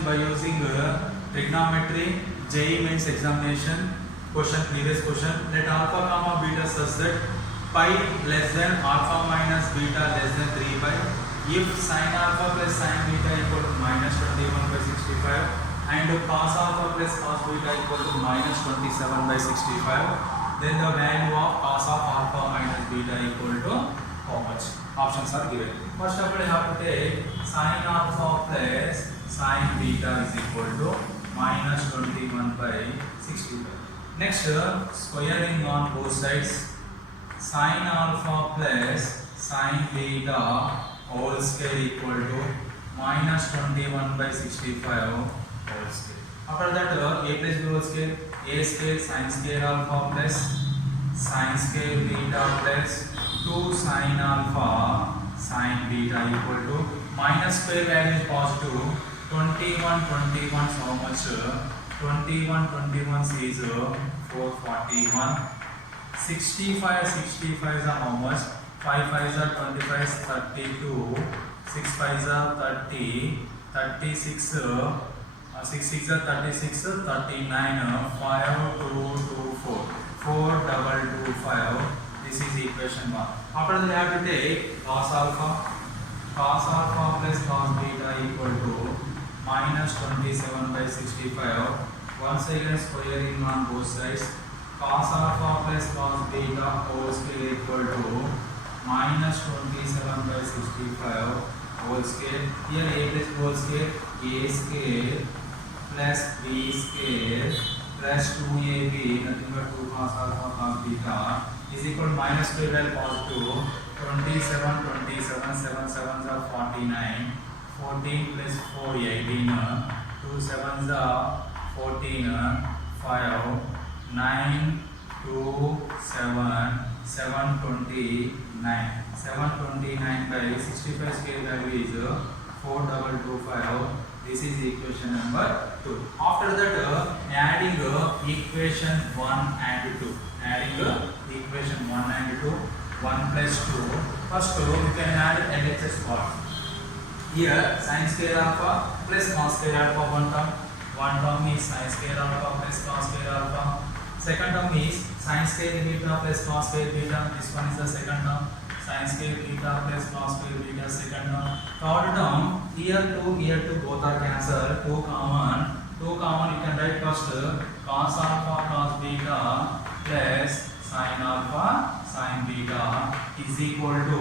equation by using trigonometry, JEE Mains examination, question, previous question. Let alpha comma beta such that pi less than alpha minus beta less than 3 pi. If sin alpha plus sin beta equal to minus 21 by 65 and cos alpha plus cos beta equal to minus 27 by 65, then the value of cos of alpha minus beta equal to how much? Options are given. First of all, you have to take sin alpha plus sin beta is equal to minus 21 by 65. Next, squaring on both sides. Sin alpha plus sin beta whole square equal to minus 21 by 65 whole square. After that, a plus b whole square, a square sin square alpha plus sin square beta plus 2 sin alpha sin beta equal to minus square value is positive. 21 is how much? 21 is 441. 65 is how much? 5 5 is 25 is 32. 6 5 is 30. 36 6 6 is 36. 39 5 2 2 4 4225. This is equation 1. After that, we have to take cos alpha. Cos alpha plus cos beta equal to minus 27 by 65. Once again, squaring on both sides. Cos alpha plus cos beta whole square equal to minus 27 by 65 whole square. Here a plus whole square, a square plus b square plus 2ab, nothing but 2 cos alpha cos beta is equal to minus square value positive. 27 7 7s are 49. 14 plus 4 18. 2 7s are 14. 5 9 2 7 729. 729 by 65 square value is 4225. This is equation number 2. After that, adding equation 1 and 2. Adding equation 1 and 2. 1 plus 2. First, we can add LHS part. Here, sin square alpha plus cos square alpha one term. One term is sin square alpha plus cos square alpha. Second term is sin square beta plus cos square beta. This one is the second term. Sin square beta plus cos square beta second term. Third term, here 2 both are cancelled. 2 common. You can write first cos alpha cos beta plus sin alpha sin beta is equal to,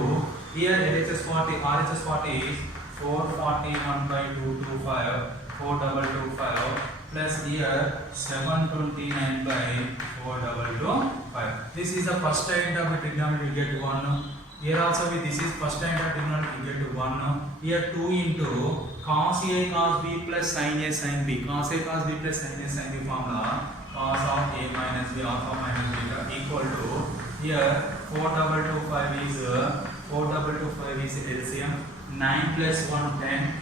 here LHS 40 RHS 40 is 441 by 225 4225 plus here 729 by 4225. This is the first time of the trigonometry we get 1. Here also this is first time of trigonometry we get 1. Here 2 into cos A cos B plus sin A sin B. Cos A cos B plus sin A sin B formula. Cos of A minus B alpha minus beta equal to, here 4225 is LCM. 9 plus 1 10.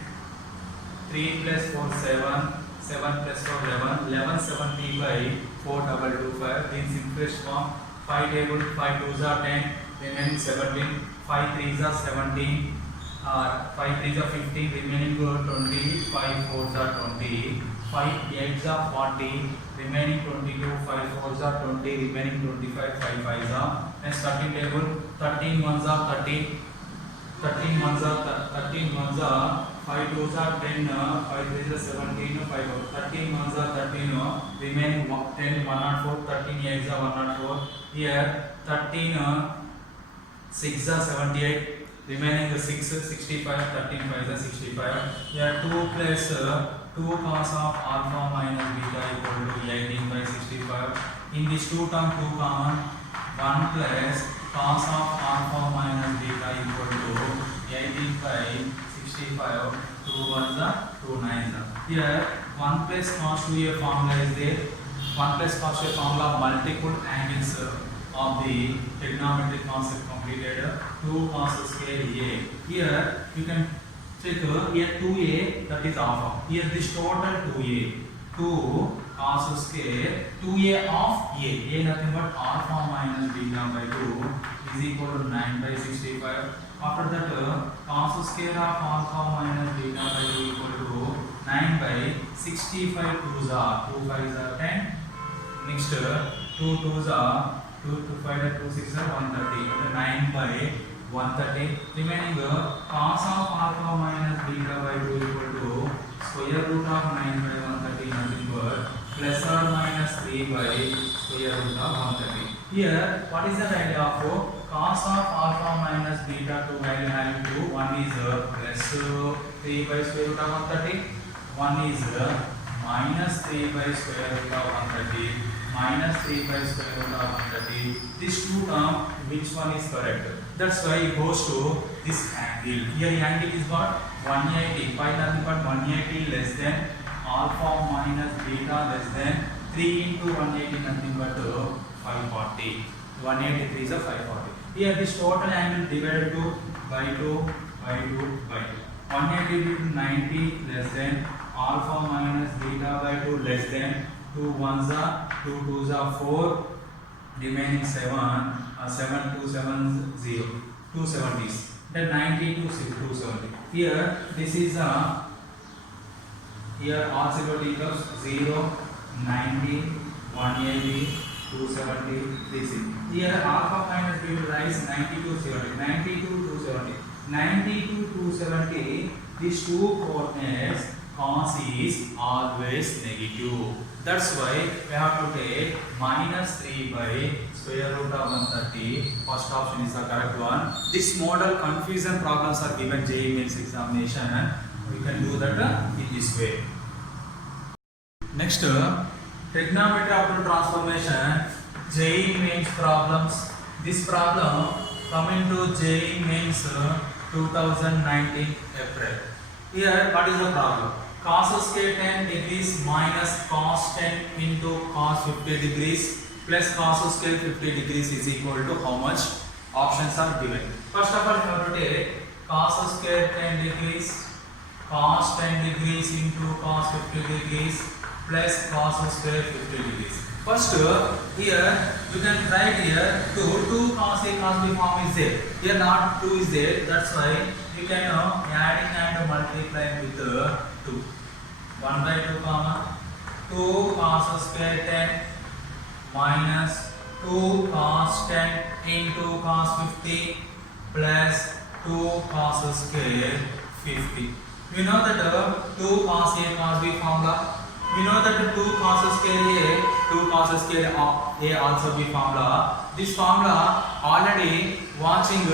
3 plus 4 7. 7 plus 4 11. 11 70 by 4225. In simplest form, 5 table, 5 2s are 10, remaining 17. 5 3s are 17. 5 3s are 15, remaining 20. 5 4s are 20. 5 8s are 40, remaining 22. 5 4s are 20, remaining 25. 5 5s are. Next 13 table, 13 1s are 13. 13 1s are 5 2s are 10, 5 3s are 17, 5 13 1s are 13, remaining 10 104, 13 8s are 104. Here 13 6s are 78, remaining 6 65, 13 5s are 65. Here 2 plus 2 cos of alpha minus beta equal to 18 by 65. In this 2 term 2 common, 1 plus cos of alpha minus beta equal to 18 by 65. 2 1s are 2 9s are. Here 1 plus cos 2a formula is there. 1 plus cos 2a formula multiple angles of the trigonometric concept completed. 2 cos square a. Here you can check here 2a, that is alpha. Here this total 2a. 2 cos square 2a of a nothing but alpha minus beta by 2 is equal to 9 by 65. After that, cos square of alpha minus beta by 2 equal to 9 by 65 twos are 2 5s are 10. Next 2 twos are 2 2 5 are 2 6 are 130. And 9 by 130. Remaining cos of alpha minus beta by 2 equal to square root of 9 by 130 nothing but plus or minus 3 by square root of 130. Here, what is the value of cos of alpha minus beta to value having 2? One is plus 3 by square root of 130. One is minus 3 by square root of 130. Minus 3 by square root of 130. This two term, which one is correct? That's why it goes to this angle. Here angle is what? 180. Pi nothing but 180 less than alpha minus beta less than 3 into 180 nothing but 540. 183 is a 540. Here this total angle divided to by 2 by 2 by 2. 180 into 90 less than alpha minus beta by 2 less than 2 ones are 2 twos are 4. Remaining 7 7 2 7 0 270s. Then 90 to 270. Here this is a here R equal to equals 0 90 180 270 360. Here alpha minus b will rise 90 to 70 90 to 270 90 to 270. These two coordinates cos is always negative. That's why we have to take minus 3 by square root of 130. First option is the correct one. This model confusion problems are given JEE Mains examination. We can do that in this way. Next, trigonometry after transformation, JEE Mains problems. This problem coming to JEE Mains 2019 April. Here, what is the problem? Cos square 10 degrees minus cos 10 into cos 50 degrees plus cos square 50 degrees is equal to how much? Options are given. First of all, you have to take cos square 10 degrees, cos 10 degrees into cos 50 degrees plus cos square 50 degrees. First, here you can write here 2 cos A cos B form is there. Here not 2 is there. That's why you can adding and multiplying with 2. 1 by 2 comma 2 cos square 10 minus 2 cos 10 into cos 50 plus 2 cos square 50. We know that 2 cos A cos B formula. We know that 2 cos square A, 2 cos square A also B formula. This formula already watching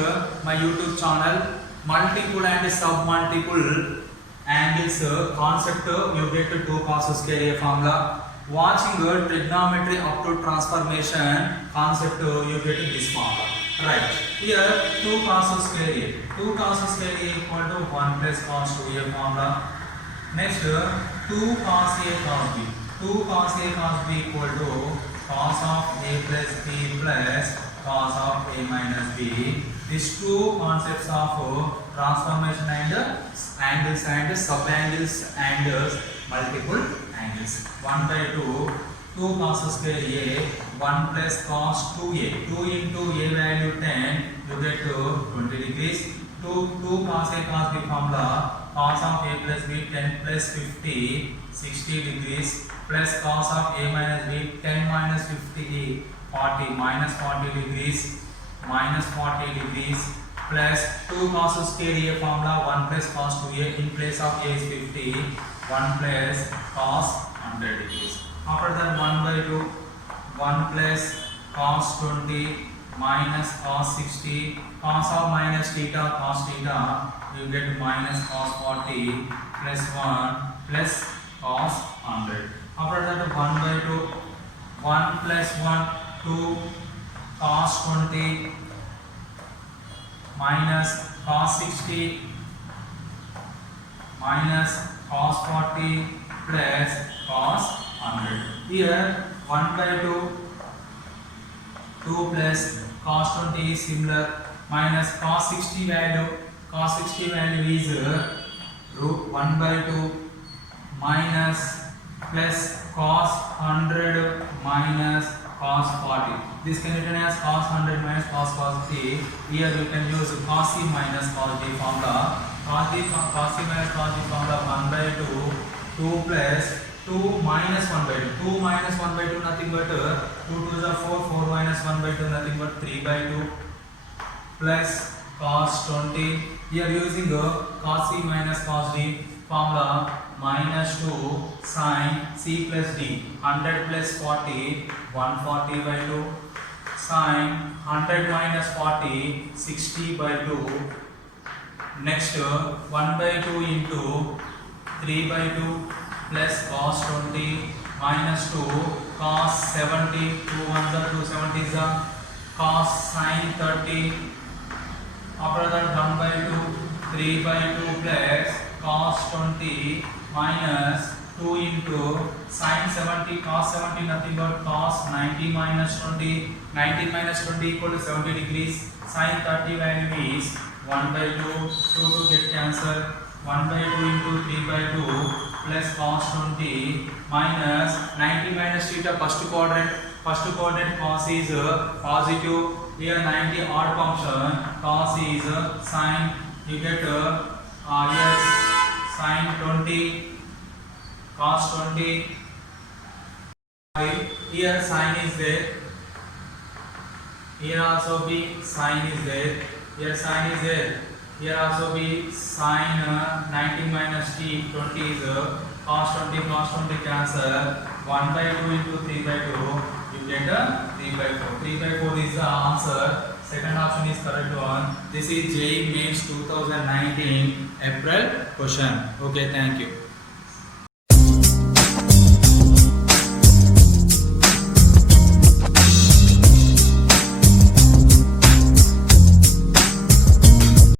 my YouTube channel, multiple and sub-multiple angles concept, you get 2 cos square A formula. Watching trigonometry up to transformation concept, you get this formula. Right. Here 2 cos square A. 2 cos square A equal to 1 plus cos 2A formula. Next 2 cos A cos B. 2 cos A cos B equal to cos of A plus B plus cos of A minus B. These two concepts of transformation and angles and sub-angles and multiple angles. 1 by 2, 2 cos square A, 1 plus cos 2A. 2 into A value 10, you get 20 degrees. 2 cos A cos B formula, cos of A plus B 10 plus 50, 60 degrees plus cos of A minus B 10 minus 50, 40 minus 40 degrees minus 40 degrees plus 2 cos square A formula 1 plus cos 2A in place of A is 50, 1 plus cos 100 degrees. After that 1 by 2, 1 plus cos 20 minus cos 60, cos of minus theta cos theta, you get minus cos 40 plus 1 plus cos 100. After that 1 by 2, 1 plus 1, 2 cos 20 minus cos 60 minus cos 40 plus cos 100. Here 1 by 2, 2 plus cos 20 is similar minus cos 60 value. Cos 60 value is root 1 by 2 minus plus cos 100 minus cos 40. This can be written as cos 100 minus cos 40. Here you can use cos C minus cos D formula. Cos C minus cos D formula 1 by 2 2 plus 2 minus 1 by 2. 2 minus 1 by 2 nothing but 2 2s are 4. 4 minus 1 by 2 nothing but 3 by 2 plus cos 20. Here using cos c minus cos d formula minus 2 sin c plus d. 100 plus 40 140 by 2 sin 100 minus 40 60 by 2. Next 1 by 2 into 3 by 2 plus cos 20 minus 2 cos 70. 2 1s are 2 70s are cos sin 30. After that 1 by 2 3 by 2 plus cos 20 minus 2 into sin 70 cos 70 nothing but cos 90 minus 20. 90 minus 20 equal to 70 degrees. Sin 30 value is 1 by 2. 2 to get cancelled. 1 by 2 into 3 by 2 plus cos 20 minus 90 minus theta first quadrant. First quadrant cos is positive. Here 90 odd function. Cos is sin. You get yes sin 20 cos 20. Here sin is there. Here also be sin is there. Here sin is there. Here also be sin 90 minus t 20 is cos 20 cancel. 1 by 2 into 3 by 2 you get 3 by 4. 3 by 4 is the answer. Second option is correct one. This is JEE Mains 2019 April question. Okay, thank you.